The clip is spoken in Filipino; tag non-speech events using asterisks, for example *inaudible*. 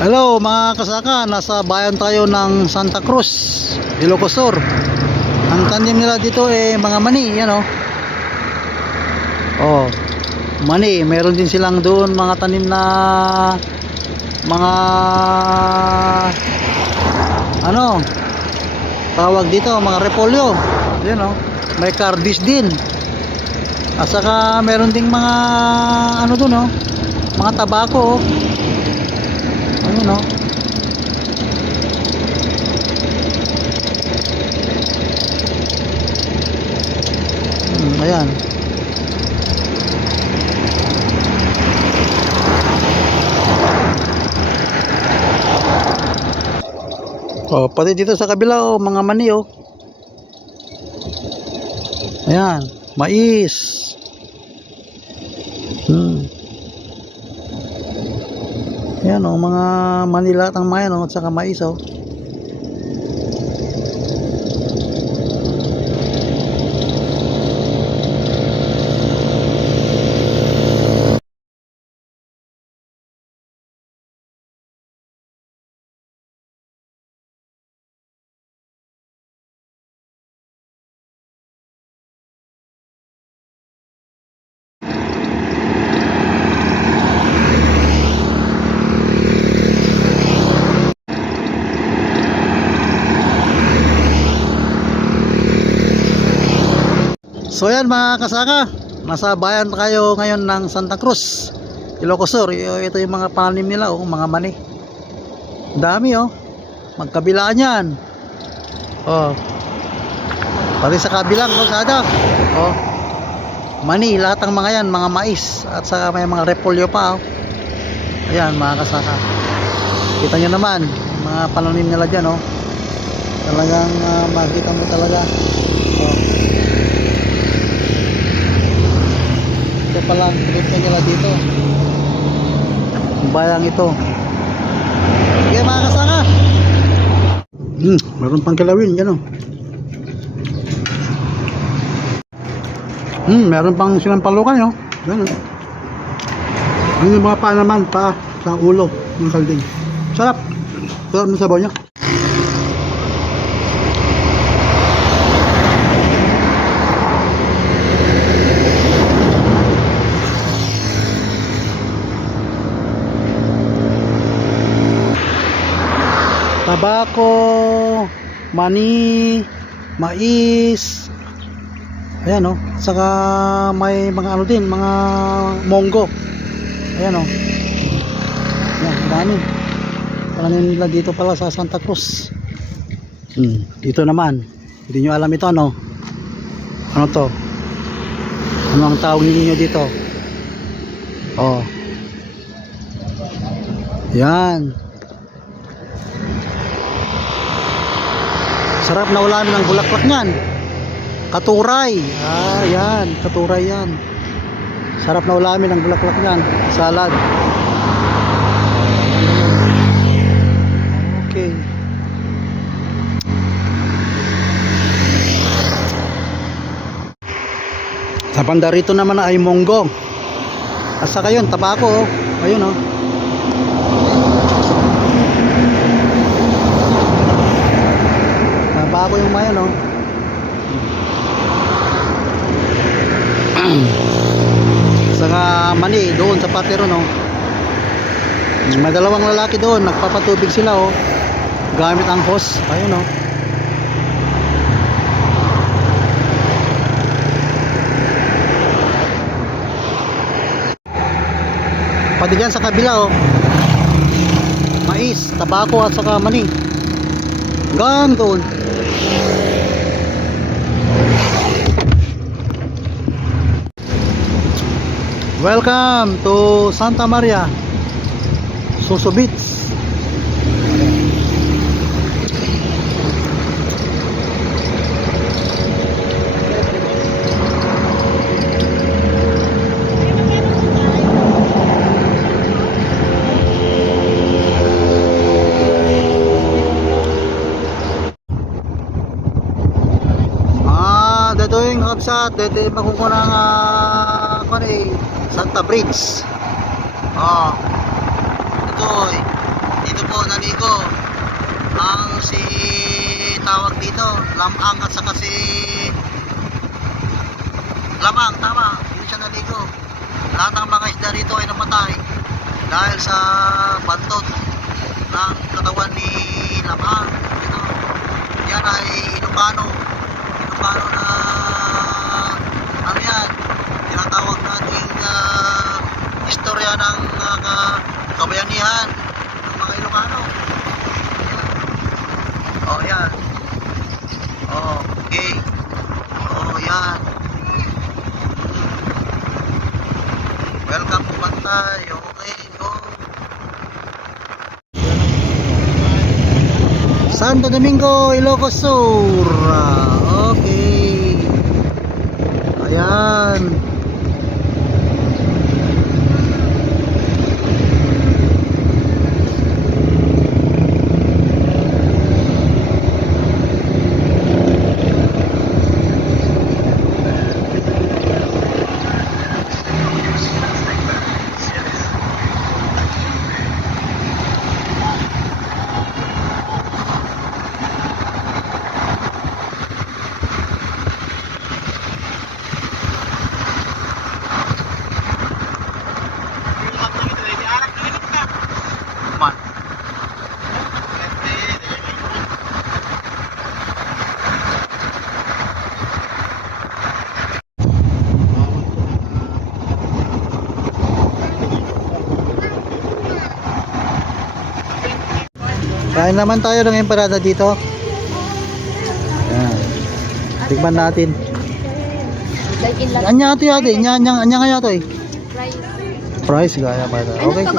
Hello mga kasaka, nasa bayan tayo ng Santa Cruz, Ilocos Sur. Ang tanim nila dito eh mga mani, yan oh. Oh, mani, meron din silang doon mga tanim na mga ano tawag dito, mga repolyo. Yan oh, may cardis din. At saka meron ding mga ano doon oh, mga tabako oh. Ayun oh. Hmm, ayan. Oh, pati dito sa kabila oh, mga mani oh. Ayan, mais. Hmm. Ayan o, ang mga yan o, at saka mais. So yan mga kasaka, nasa bayan tayo ngayon ng Santa Cruz, Ilocos Sur. Ito yung mga panim nila, oh, mga mani. Dami oh. Magkabilaan yan. Oh. Pati sa kabilang kalsada. Oh. Mani, lahat ng mga yan, mga mais at saka may mga repolyo pa oh. Ayan mga kasaka. Kita nyo naman, mga pananim nila dyan oh. Talagang ah, makita mo talaga. Oh. Ito pala ang trip nila dito. Ang bayang ito. Sige mga kasaka. Hmm, meron pang kilawin, yan o. Hmm, meron pang sinampalukan yun. Yan o. Ano yung mga pa naman, pa sa ulo ng kalding. Sarap. Sarap ng sabaw niya. Tabako, mani, mais, ayan o, saka may mga ano din, mga monggo, ayan o, ayan, dami, pananim nila dito pala sa Santa Cruz, hmm, dito naman, hindi nyo alam ito ano, ano to, ano ang tawag ninyo dito, oh, yan, Sarap na ulamin ng bulaklak niyan. Katuray. Ah, yan. Katuray yan. Sarap na ulamin ng bulaklak niyan. Salad. Okay. Sa banda rito naman ay monggo. At saka yun, tabako. oh. Ayun oh. Bago yung mayan, no? *clears throat* Saka mani, doon sa patero, no? May dalawang lalaki doon, nagpapatubig sila, oh. Gamit ang hose. Ayun, no? Pati dyan sa kabila, oh. Mais, tabako at saka mani. Hanggang doon. Welcome to Santa Maria Suso Beach dapat dito makukuha ng ah, uh, kung eh, Santa Bridge oh. Ito eh, dito po naligo. Ang si tawag dito lamang at saka si lamang tama. Hindi siya naligo. Lahat ng mga isda rito ay namatay dahil sa bantot ng katawan ni lamang. Yan ay Ilocano. Ilocano na Santo Domingo, Ilocos Sur. Ah, Okay. Ayan. Man. Kain naman tayo ng empanada dito. Ayan. Tikman natin. Anya ito yate, anya anya anya nga yato eh. Rice. Price gaya pa ito. Okay. to